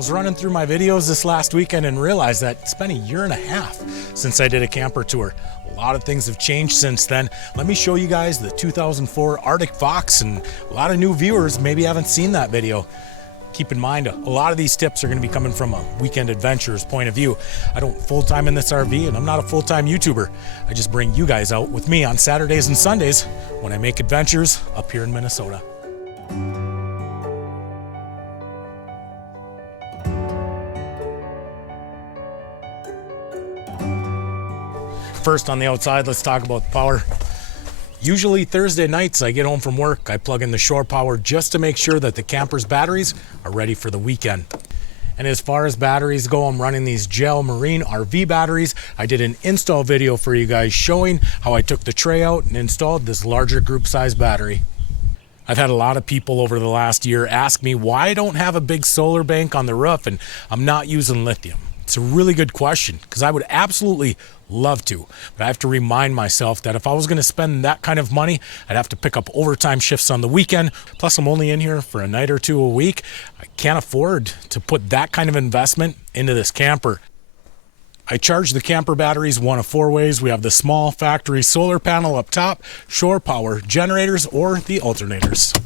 Was running through my videos this last weekend and realized that it's been a year and a half since I did a camper tour. A lot of things have changed since then. Let me show you guys the 2004 Arctic Fox, and a lot of new viewers maybe haven't seen that video. Keep in mind, a lot of these tips are going to be coming from a weekend adventurer's point of view. I don't full-time in this RV, and I'm not a full-time YouTuber. I just bring you guys out with me on Saturdays and Sundays when I make adventures up here in Minnesota. First, on the outside, let's talk about the power. Usually Thursday nights I get home from work, I plug in the shore power just to make sure that the camper's batteries are ready for the weekend. And as far as batteries go, I'm running these Gel Marine RV batteries. I did an install video for you guys showing how I took the tray out and installed this larger group size battery. I've had a lot of people over the last year ask me why I don't have a big solar bank on the roof and I'm not using lithium. It's a really good question because I would absolutely love to, but I have to remind myself that if I was going to spend that kind of money, I'd have to pick up overtime shifts on the weekend. Plus, I'm only in here for a night or two a week. I can't afford to put that kind of investment into this camper. I charge the camper batteries one of four ways. We have the small factory solar panel up top, shore power generators, or the alternators.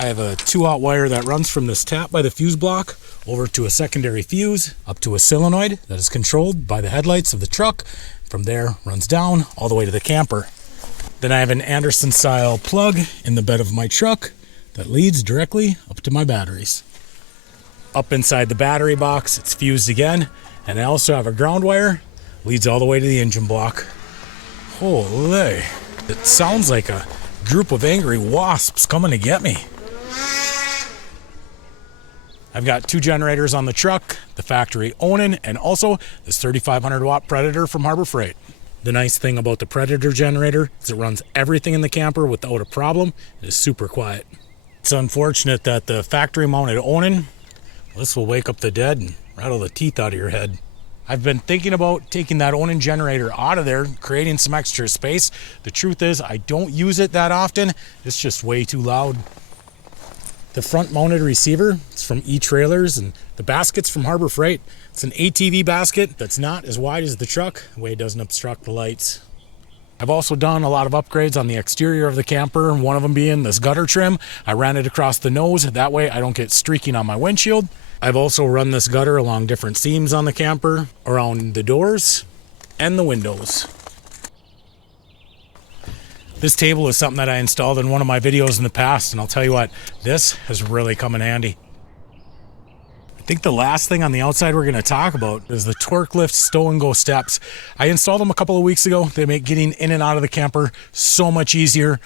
I have a 2-aught wire that runs from this tap by the fuse block over to a secondary fuse, up to a solenoid that is controlled by the headlights of the truck. From there, runs down all the way to the camper. Then I have an Anderson style plug in the bed of my truck that leads directly up to my batteries. Up inside the battery box, it's fused again, and I also have a ground wire, leads all the way to the engine block. Holy, it sounds like a group of angry wasps coming to get me. I've got 2 generators on the truck, the factory Onan, and also this 3500 watt Predator from Harbor Freight. The nice thing about the Predator generator is it runs everything in the camper without a problem. It is super quiet. It's unfortunate that the factory mounted Onan, this will wake up the dead and rattle the teeth out of your head. I've been thinking about taking that Onan generator out of there, creating some extra space. The truth is I don't use it that often. It's just way too loud. The front mounted receiver, it's from E-Trailers, and the basket's from Harbor Freight. It's an ATV basket that's not as wide as the truck, the way it doesn't obstruct the lights. I've also done a lot of upgrades on the exterior of the camper, one of them being this gutter trim. I ran it across the nose, that way I don't get streaking on my windshield. I've also run this gutter along different seams on the camper, around the doors and the windows. This table is something that I installed in one of my videos in the past, and I'll tell you what, this has really come in handy. I think the last thing on the outside we're going to talk about is the TorqueLift Stow and Go steps. I installed them a couple of weeks ago. They make getting in and out of the camper so much easier.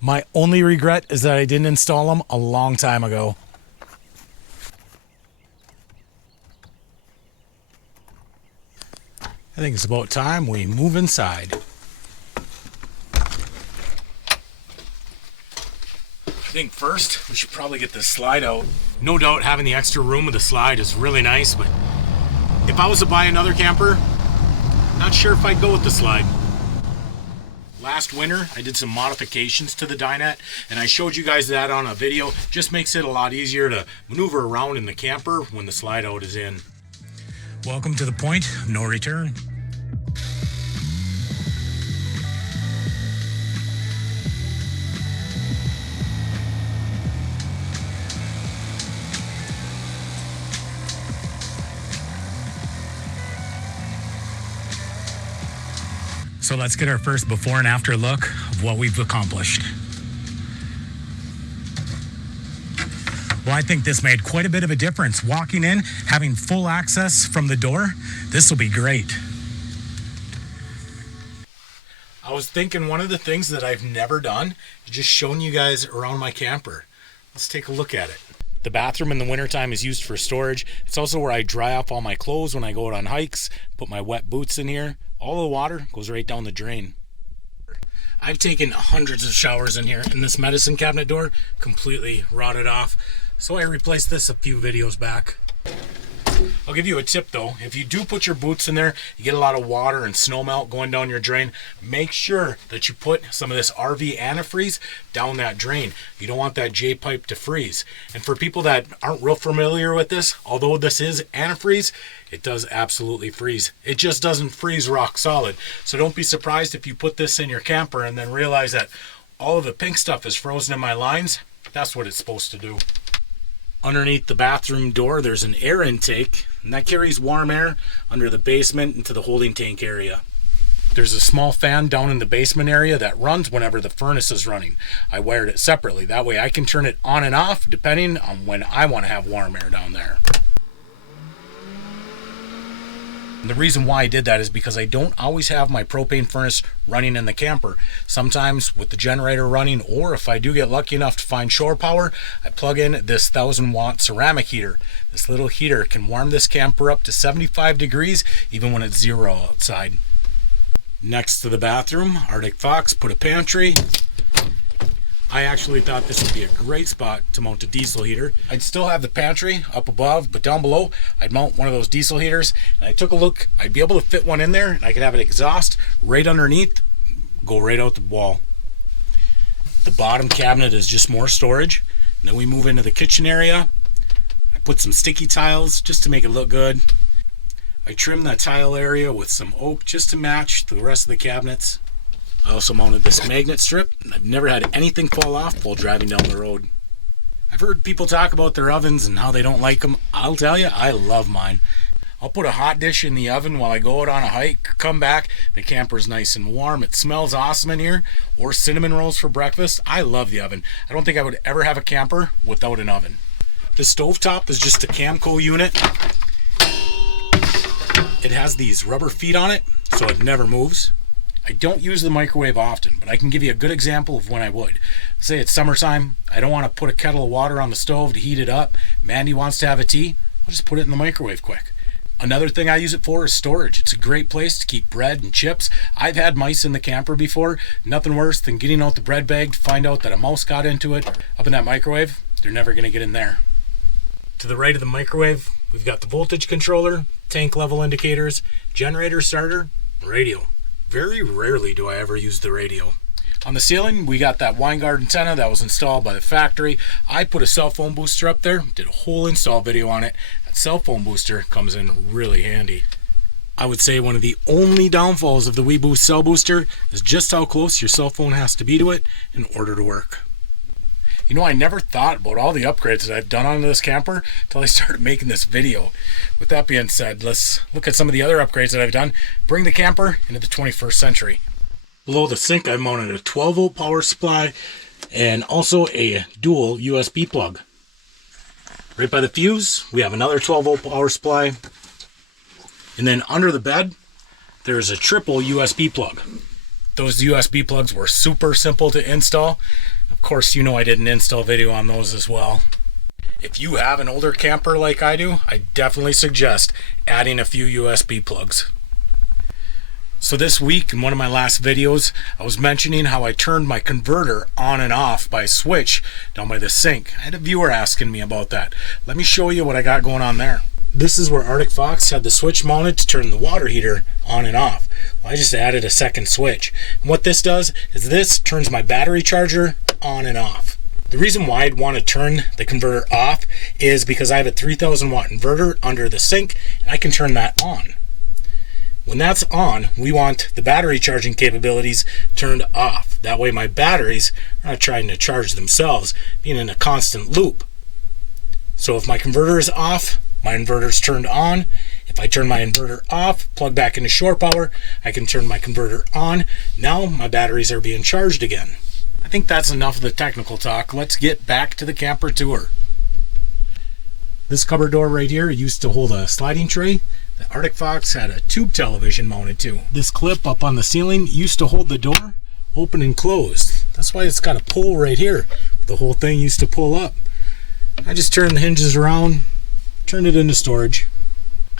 My only regret is that I didn't install them a long time ago. I think it's about time we move inside. I think first we should probably get this slide out. No doubt having the extra room with the slide is really nice, but if I was to buy another camper, not sure if I'd go with the slide. Last winter I did some modifications to the dinette and I showed you guys that on a video. Just makes it a lot easier to maneuver around in the camper when the slide out is in. Welcome to the point of no return. So let's get our first before and after look of what we've accomplished. Well, I think this made quite a bit of a difference. Walking in, having full access from the door, this will be great. I was thinking one of the things that I've never done is just showing you guys around my camper. Let's take a look at it. The bathroom in the wintertime is used for storage. It's also where I dry off all my clothes when I go out on hikes, put my wet boots in here. All the water goes right down the drain. I've taken hundreds of showers in here, and this medicine cabinet door completely rotted off. So I replaced this a few videos back. I'll give you a tip though. If you do put your boots in there, you get a lot of water and snow melt going down your drain. Make sure that you put some of this RV antifreeze down that drain. You don't want that J-pipe to freeze. And for people that aren't real familiar with this, although this is antifreeze, it does absolutely freeze. It just doesn't freeze rock solid. So don't be surprised if you put this in your camper and then realize that all of the pink stuff is frozen in my lines. That's what it's supposed to do. Underneath the bathroom door, there's an air intake, and that carries warm air under the basement into the holding tank area. There's a small fan down in the basement area that runs whenever the furnace is running. I wired it separately. That way I can turn it on and off depending on when I want to have warm air down there. And the reason why I did that is because I don't always have my propane furnace running in the camper. Sometimes with the generator running, or if I do get lucky enough to find shore power, I plug in this 1000-watt ceramic heater. This little heater can warm this camper up to 75 degrees even when it's 0 outside. Next to the bathroom, Arctic Fox put a pantry. I actually thought this would be a great spot to mount a diesel heater. I'd still have the pantry up above, but down below, I'd mount one of those diesel heaters. And I took a look, I'd be able to fit one in there, and I could have an exhaust right underneath, go right out the wall. The bottom cabinet is just more storage. And then we move into the kitchen area. I put some sticky tiles just to make it look good. I trimmed that tile area with some oak just to match the rest of the cabinets. I also mounted this magnet strip. I've never had anything fall off while driving down the road. I've heard people talk about their ovens and how they don't like them. I'll tell you, I love mine. I'll put a hot dish in the oven while I go out on a hike, come back, the camper's nice and warm. It smells awesome in here. Or cinnamon rolls for breakfast. I love the oven. I don't think I would ever have a camper without an oven. The stovetop is just a Camco unit. It has these rubber feet on it, so it never moves. I don't use the microwave often, but I can give you a good example of when I would. Say it's summertime, I don't want to put a kettle of water on the stove to heat it up. Mandy wants to have a tea, I'll just put it in the microwave quick. Another thing I use it for is storage. It's a great place to keep bread and chips. I've had mice in the camper before. Nothing worse than getting out the bread bag to find out that a mouse got into it. Up in that microwave, they're never going to get in there. To the right of the microwave, we've got the voltage controller, tank level indicators, generator starter, radio. Very rarely do I ever use the radio. On the ceiling, we got that Winegard antenna that was installed by the factory. I put a cell phone booster up there, did a whole install video on it. That cell phone booster comes in really handy. I would say one of the only downfalls of the WeBoost cell booster is just how close your cell phone has to be to it in order to work. You know, I never thought about all the upgrades that I've done on this camper until I started making this video. With that being said, let's look at some of the other upgrades that I've done. Bring the camper into the 21st century. Below the sink, I've mounted a 12-volt power supply and also a dual USB plug. Right by the fuse, we have another 12-volt power supply. And then under the bed, there's a triple USB plug. Those USB plugs were super simple to install. Of course, you know I did an install video on those as well. If you have an older camper like I do, I definitely suggest adding a few USB plugs. So this week, in one of my last videos, I was mentioning how I turned my converter on and off by a switch down by the sink. I had a viewer asking me about that. Let me show you what I got going on there. This is where Arctic Fox had the switch mounted to turn the water heater on and off. Well, I just added a second switch. And what this does is this turns my battery charger on and off. The reason why I'd want to turn the converter off is because I have a 3000 watt inverter under the sink and I can turn that on. When that's on, we want the battery charging capabilities turned off. That way my batteries are not trying to charge themselves, being in a constant loop. So if my converter is off, my inverter's turned on. If I turn my inverter off, plug back into shore power, I can turn my converter on. Now my batteries are being charged again. I think that's enough of the technical talk. Let's get back to the camper tour. This cupboard door right here used to hold a sliding tray. The Arctic Fox had a tube television mounted to. This clip up on the ceiling used to hold the door open and closed. That's why it's got a pull right here. The whole thing used to pull up. I just turned the hinges around, turned it into storage.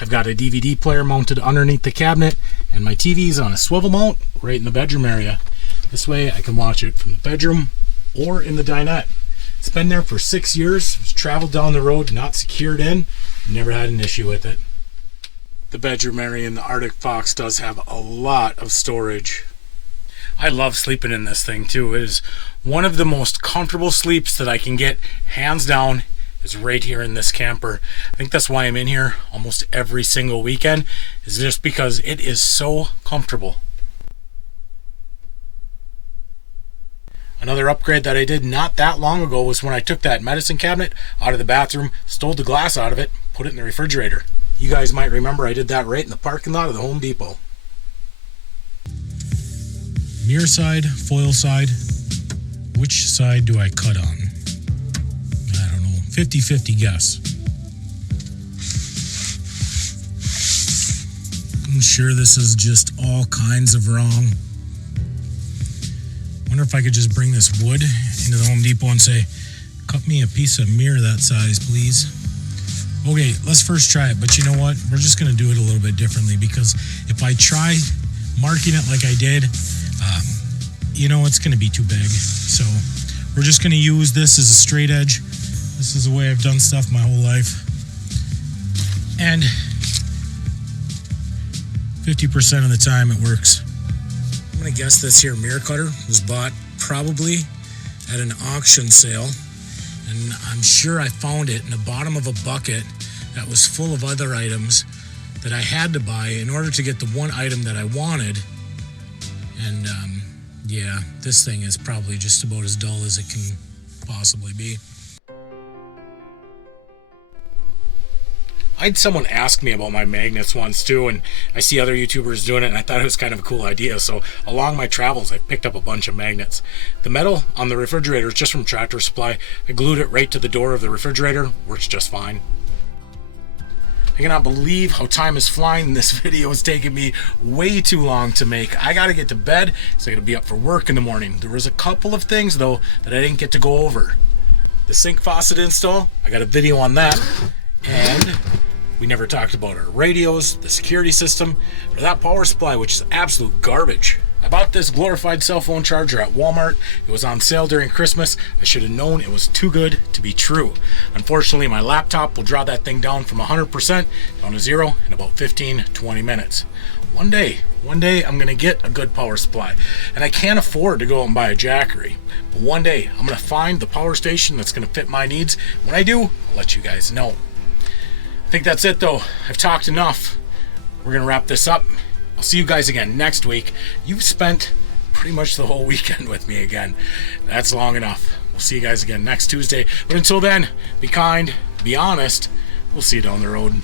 I've got a DVD player mounted underneath the cabinet, and my TV's on a swivel mount right in the bedroom area. This way I can watch it from the bedroom or in the dinette. It's been there for 6 years. It's traveled down the road, not secured in. Never had an issue with it. The bedroom area in the Arctic Fox does have a lot of storage. I love sleeping in this thing too. It is one of the most comfortable sleeps that I can get, hands down, is right here in this camper. I think that's why I'm in here almost every single weekend, is just because it is so comfortable. Another upgrade that I did not that long ago was when I took that medicine cabinet out of the bathroom, stole the glass out of it, put it in the refrigerator. You guys might remember I did that right in the parking lot of the Home Depot. Mirror side, foil side. Which side do I cut on? I don't know. 50-50 guess. I'm sure this is just all kinds of wrong. Wonder if I could just bring this wood into the Home Depot and say, cut me a piece of mirror that size, please. Okay, let's first try it, but you know what? We're just gonna do it a little bit differently, because if I try marking it like I did, you know, it's gonna be too big. So we're just gonna use this as a straight edge. This is the way I've done stuff my whole life. And 50% of the time it works. I'm gonna guess this here mirror cutter was bought probably at an auction sale, and I'm sure I found it in the bottom of a bucket that was full of other items that I had to buy in order to get the one item that I wanted. And yeah, this thing is probably just about as dull as it can possibly be. I had someone ask me about my magnets once too, and I see other YouTubers doing it, and I thought it was kind of a cool idea. So along my travels, I picked up a bunch of magnets. The metal on the refrigerator is just from Tractor Supply. I glued it right to the door of the refrigerator. Works just fine. I cannot believe how time is flying. This video is taking me way too long to make. I gotta get to bed, so I gotta be up for work in the morning. There was a couple of things though that I didn't get to go over. The sink faucet install, I got a video on that. And we never talked about our radios, the security system, or that power supply, which is absolute garbage. I bought this glorified cell phone charger at Walmart. It was on sale during Christmas. I should have known it was too good to be true. Unfortunately, my laptop will draw that thing down from 100% down to 0 in about 15-20 minutes. One day I'm gonna get a good power supply, and I can't afford to go out and buy a Jackery. But one day I'm gonna find the power station that's gonna fit my needs. When I do, I'll let you guys know. I think that's it though. I've talked enough. We're gonna wrap this up. I'll see you guys again next week. You've spent pretty much the whole weekend with me again. That's long enough. We'll see you guys again next Tuesday. But until then, be kind, be honest. We'll see you down the road.